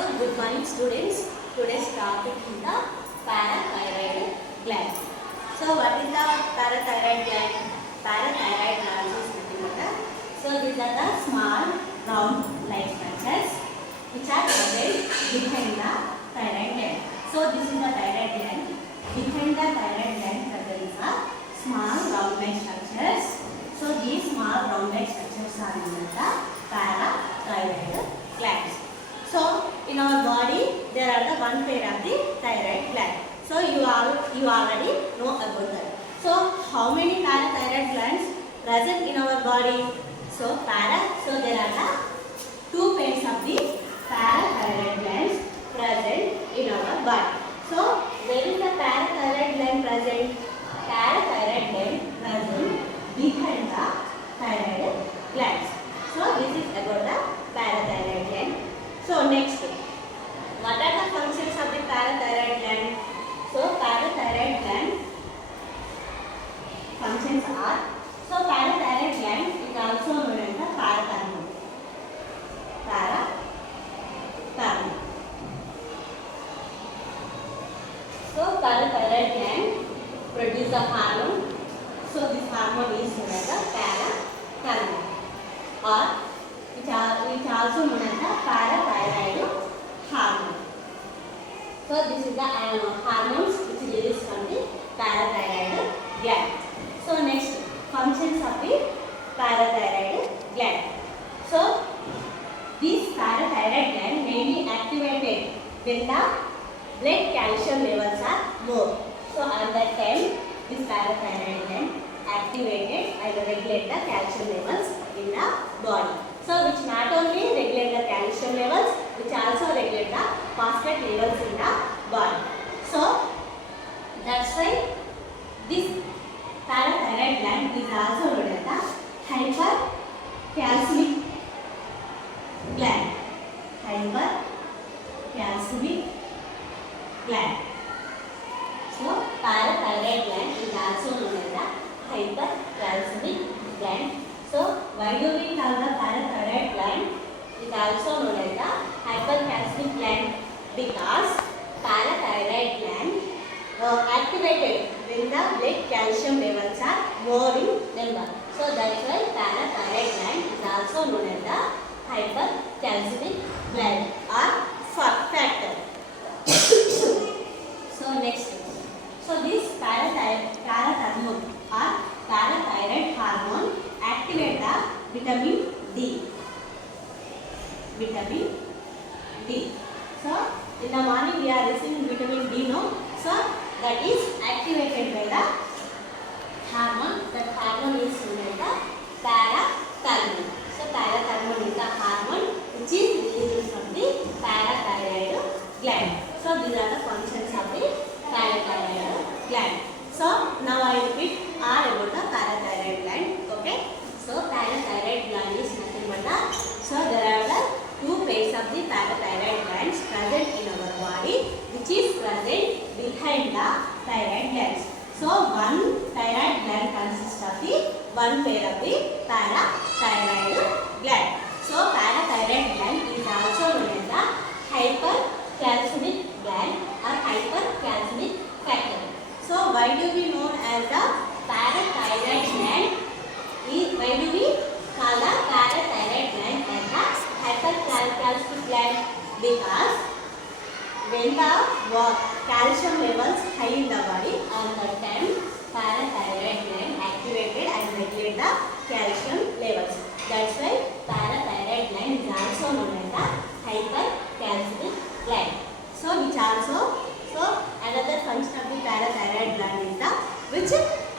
Good morning students. Today's topic is the parathyroid gland. So what is the parathyroid gland? Parathyroid gland is nothing but so these are the small round like structures which are present behind the thyroid gland. So this is the thyroid gland. Behind the thyroid gland present is a small round like structures. So these small round like structures are known as the parathyroid glands. So in our body there are the one pair of the thyroid gland. So you already know about that. So how many parathyroid glands present in our body? So there are the two pairs of the parathyroid glands present in our body. So where is the parathyroid gland present? Parathyroid gland present behind the thyroid glands. So this is about the parathyroid gland. So next, what are the functions of the parathyroid gland? So parathyroid gland functions are, so parathyroid gland is also known as the parathyroid. Parathyroid. So parathyroid gland produces a hormone. So this hormone is known as the parathyroid, or which also known as the parathyroid hormone. So this is the hormones which released from the parathyroid gland. So next, functions of the parathyroid gland. So this parathyroid gland may be activated when the blood calcium levels are low. So at that time this parathyroid gland activated and regulate the calcium levels in the body. So which not only regulate the calcium levels, which also regulate the phosphate levels in the body. So that's why this parathyroid gland is also known as the hypercalcemic gland. Hypercalcemic gland. So parathyroid gland is also known as the hypercalcemic gland. So why do we call the parathyroid gland is also known as the hypercalcemic gland? Because parathyroid gland activated when the blood calcium levels are more in number. So that's why parathyroid gland is also known as the hypercalcemic gland or factor. So next, so this parathyroid or parathyroid hormone activate the vitamin D. Vitamin D. So in the morning we are receiving vitamin D, no? So that is activated by the hormone. That hormone is known as the parathyroid. So parathyroid is the hormone which is released from the parathyroid gland. So these are the functions of the parathyroid gland. So now I repeat all about the parathyroid gland. Okay. So parathyroid gland is nothing but the, so there are the two pairs of the parathyroid glands present in our body, which is present behind the thyroid glands. So one thyroid gland consists of the one pair of the parathyroid gland. So parathyroid gland is also known as the hypercalcemic gland or hypercalcemic factor. So why do we know as the parathyroid gland? Why do we call the parathyroid gland as the hypercalcemic gland? Because when the calcium levels high in the body, at that time parathyroid gland activated and regulate the calcium levels. That's why parathyroid gland is also known as the hypercalcemic gland. So which also, so another function of the parathyroid gland is the which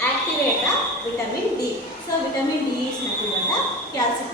activate the vitamin D. So vitamin D is nothing but the calcium.